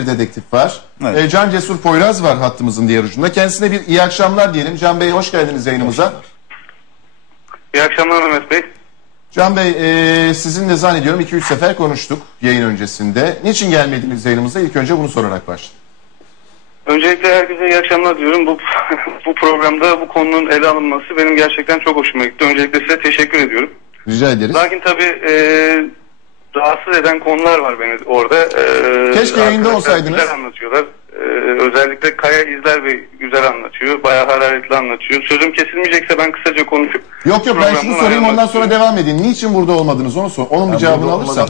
bir dedektif var. Evet. Ee, Can Cesur Poyraz var hattımızın diğer ucunda. Kendisine bir iyi akşamlar diyelim. Can Bey hoş geldiniz yayınımıza. İyi akşamlar Mehmet Bey. Can Bey e, sizinle zannediyorum 2-3 sefer konuştuk yayın öncesinde. Niçin gelmediniz yayınımıza? İlk önce bunu sorarak başlayalım. Öncelikle herkese iyi akşamlar diyorum. Bu, bu programda bu konunun ele alınması benim gerçekten çok hoşuma gitti. Öncelikle size teşekkür ediyorum. Rica ederiz. Lakin tabii e, rahatsız eden konular var beni orada. Ee, Keşke yayında olsaydınız. Güzel anlatıyorlar. Ee, özellikle Kaya İzler Bey güzel anlatıyor. Bayağı hararetli anlatıyor. Sözüm kesilmeyecekse ben kısaca konuşup... Yok yok ben şunu sorayım ondan sonra devam edin. Niçin burada olmadınız onu sor. Onun bir ben cevabını alırsam.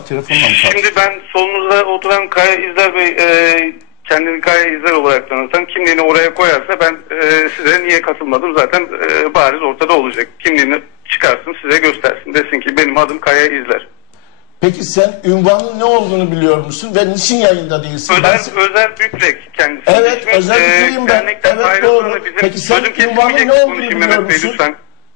Şimdi ben solunuzda oturan Kaya İzler Bey... E, kendini Kaya İzler olarak tanıtan kimliğini oraya koyarsa ben e, size niye katılmadım zaten e, bariz ortada olacak. Kimliğini çıkarsın size göstersin. Desin ki benim adım Kaya İzler. Peki sen ünvanın ne olduğunu biliyor musun ve niçin yayında değilsin? Özel, ben... Size... özel Büklek kendisi. Evet İsmi, özel Büklek'im e, ben. Evet doğru. doğru. Peki sen ünvanın ne olduğunu biliyor musun?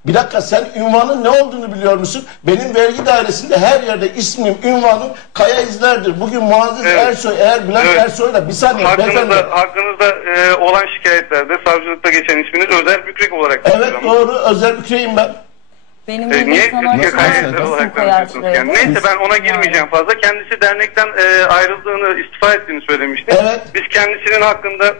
Bir dakika sen ünvanın ne olduğunu biliyor musun? Benim vergi dairesinde her yerde ismim, ünvanım Kaya İzler'dir. Bugün Muazzez evet. Ersoy, eğer Bülent evet. Ersoy, Ersoy, Ersoy da bir saniye. Hakkınızda, hakkınızda olan şikayetlerde savcılıkta geçen isminiz Özel Bükrek olarak. Biliyorum. Evet doğru Özel Bükrek'im ben. Benim e, ee, niye sanayi kaynakları olarak tanışıyorsunuz? Yani. Neyse ben ona girmeyeceğim fazla. Kendisi dernekten e, ayrıldığını, istifa ettiğini söylemişti. Evet. Biz kendisinin hakkında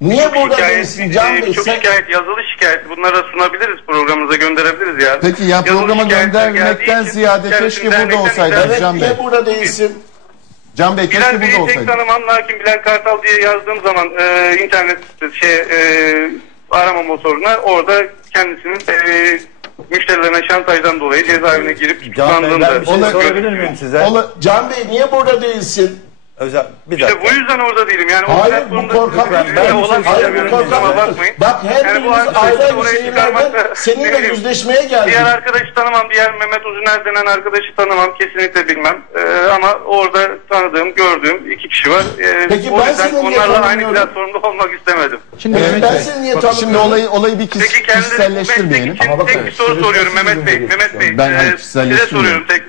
Niye çok burada şikayet, değilsin Can e, Bey? Sen... Çok sen... şikayet, yazılı şikayet. Bunları sunabiliriz, programımıza gönderebiliriz ya. Peki ya yazılı programa göndermekten için, ziyade keşke, keşke burada olsaydı evet, Can Bey. Niye burada değilsin? Can Bey keşke burada olsaydı. Bilal Bey'i tek lakin Bilal Kartal diye yazdığım zaman e, internet şey, e, arama motoruna orada kendisinin e, müşterilerine şantajdan dolayı cezaevine girip tutandığında... Can Bey, ben bir şey da... sorabilir miyim size? Ola, Can Bey, niye burada değilsin? Özel bir i̇şte dakika. bu yüzden orada değilim. Yani Hayır, bu korkan ben. Ben bir şey söyleyeyim. Yani. Bak her yani birimiz ayrı bir şeylerden seninle ne bilim. yüzleşmeye geldik. Diğer arkadaşı tanımam. Diğer Mehmet Uzuner denen arkadaşı tanımam. Kesinlikle bilmem. Ee, ama orada tanıdığım, gördüğüm iki kişi var. Ee, Peki o ben yüzden senin yüzden niye onlarla niye aynı platformda olmak istemedim. Şimdi Peki, Mehmet ben senin ben niye tanımıyorum? Şimdi olayı, olayı bir Peki, kişis kişiselleştirmeyelim. Peki kendisi Mehmet için tek bir soru soruyorum. Mehmet Bey, Mehmet Bey. Ben kişiselleştirmeyelim. Size soruyorum tek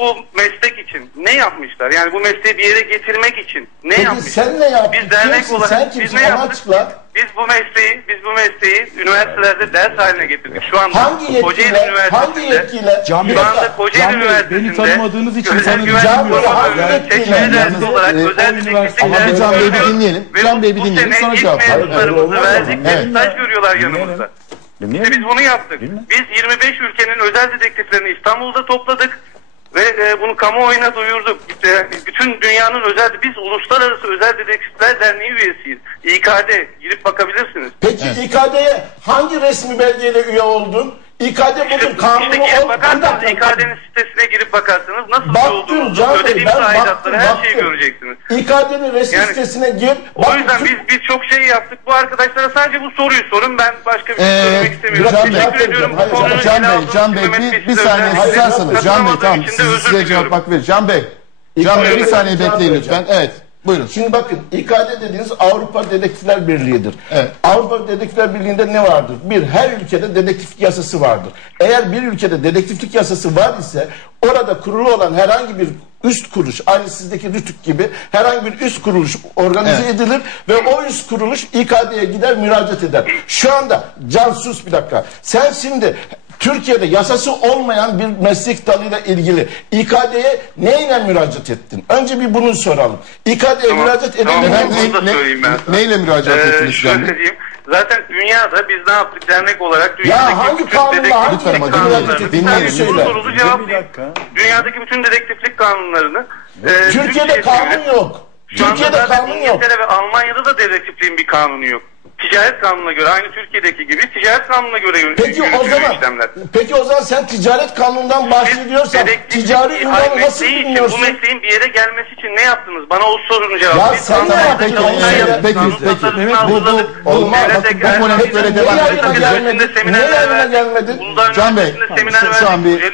bu meslek için ne yapmışlar? Yani bu mesleği bir yere getirmek için ne Peki yapmışlar? Sen ne yaptın? Biz dernek Kimsin? olarak sen biz ne yaptık? Biz bu mesleği, biz bu mesleği evet. üniversitelerde ders haline getirdik. Şu anda hangi Koca yetkiyle, Kocaeli Üniversitesi'nde hangi yetkiyle? Cami, şu anda Kocaeli Üniversitesi'nde beni tanımadığınız için sana rica ediyorum. Seçme dersi yani, olarak e, özel dinlemek için. Can Bey'i bir, de bir, de veriyor de veriyor de bir de dinleyelim. Ve Can Bey'i bir dinleyelim. Sana cevap ver. Evet, verdik. Saç görüyorlar yanımızda. biz bunu yaptık. Biz 25 ülkenin özel dedektiflerini İstanbul'da topladık ve e, bunu kamuoyuna duyurduk. İşte, bütün dünyanın özel biz uluslararası özel dedektifler derneği üyesiyiz. İKD girip bakabilirsiniz. Peki evet. İKD'ye hangi resmi belgeyle üye oldun? İkade buldum. İşte, kanunu işte girip bakarsanız dakika, İkade'nin sitesine girip bakarsınız nasıl baktım, bir olduğunu canım, ödediğim ben sahip baktım, her şeyi baktım. şeyi göreceksiniz. İKAD'nin resim yani, sitesine gir. Baktım. O bak, yüzden biz, biz çok şey yaptık. Bu arkadaşlara sadece bu soruyu sorun. Ben başka bir ee, şey söylemek can istemiyorum. Be, Teşekkür be, can Teşekkür ediyorum. Hayır, bu hayır, can, Bey, can, can Bey, be, bir, saniye, bir saniye istiyorsanız. Can Bey tamam. Siz size cevap hak verir. Can Bey. Can Bey bir saniye bekleyin lütfen. Evet. Buyurun. Şimdi bakın İKD dediğiniz Avrupa Dedektifler Birliği'dir. Evet. Avrupa Dedektifler Birliği'nde ne vardır? Bir, her ülkede dedektif yasası vardır. Eğer bir ülkede dedektiflik yasası var ise orada kurulu olan herhangi bir üst kuruluş, aynı sizdeki rütük gibi herhangi bir üst kuruluş organize evet. edilir ve o üst kuruluş İKD'ye gider müracaat eder. Şu anda can sus bir dakika. Sen şimdi Türkiye'de yasası olmayan bir meslek dalıyla ilgili İKD'ye neyle müracaat ettin? Önce bir bunu soralım. İKD'ye tamam. müracaat edin. Tamam, ne, ne, ben. neyle müracaat ee, ettiniz? Şöyle yani? Zaten dünyada biz ne yaptık dernek olarak dünyada ya, dünyadaki ya, bütün kanunla, dedektiflik kanunla, kanunlarını dünyada dünyada dünyada dünyada dünyada bir söyle. Dünyada kanunlarını. Dünyada. Dünyada. Dünyadaki bütün dedektiflik kanunlarını evet. Türkiye'de Türkiye kanun yok. Türkiye'de kanun dünyada dünyada yok. Ve Almanya'da da dedektifliğin bir kanunu yok ticaret kanununa göre aynı Türkiye'deki gibi ticaret kanununa göre peki, göre o zaman, işlemler. Peki o zaman sen ticaret kanunundan Siz bahsediyorsan berekti, ticari ünvanı nasıl bilmiyorsun? Bu mesleğin bir yere gelmesi için ne yaptınız? Bana o sorunun cevabı. Ya bir sen ne yaptın? Peki, peki, oluşturdu. peki, peki, peki, peki, bu, bu, bu, bu olmaz. Bak, bu muhalefet böyle devam ediyor. Ne yerine gelmedin? Can Bey, şu an bir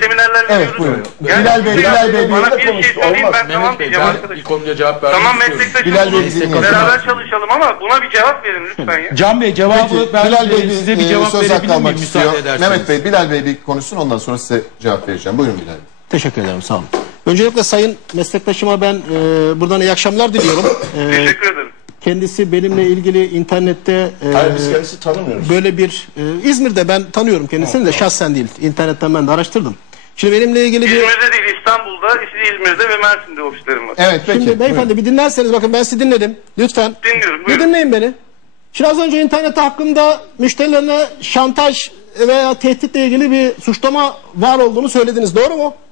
seminerler Evet, buyurun. Bilal Bey, Bilal Bey, bir dakika konuştu. Olmaz. Mehmet Bey, ben ilk konuya cevap vermek istiyorum. Tamam, Bey Bilal Bey, beraber çalışalım bu, ama buna bir bu, cevap verin lütfen. Can Bey cevabı Peki, Bilal ben Bilal Bey size e, bir cevap söz verebilir miyim müsaade ederseniz? Mehmet Bey Bilal Bey bir konuşsun ondan sonra size cevap vereceğim. Buyurun Bilal Bey. Teşekkür ederim sağ olun. Öncelikle sayın meslektaşıma ben e, buradan iyi akşamlar diliyorum. E, Teşekkür ederim. Kendisi benimle ilgili internette e, Hayır, evet, böyle bir e, İzmir'de ben tanıyorum kendisini tamam, de tamam. şahsen değil. İnternetten ben de araştırdım. Şimdi benimle ilgili bir... İzmir'de değil İstanbul'da, İzmir'de ve Mersin'de ofislerim var. Evet peki. Şimdi beyefendi buyurun. bir dinlerseniz bakın ben sizi dinledim. Lütfen. Dinliyorum buyurun. Bir dinleyin beni. Şimdi az önce internet hakkında müşterilerine şantaj veya tehditle ilgili bir suçlama var olduğunu söylediniz. Doğru mu?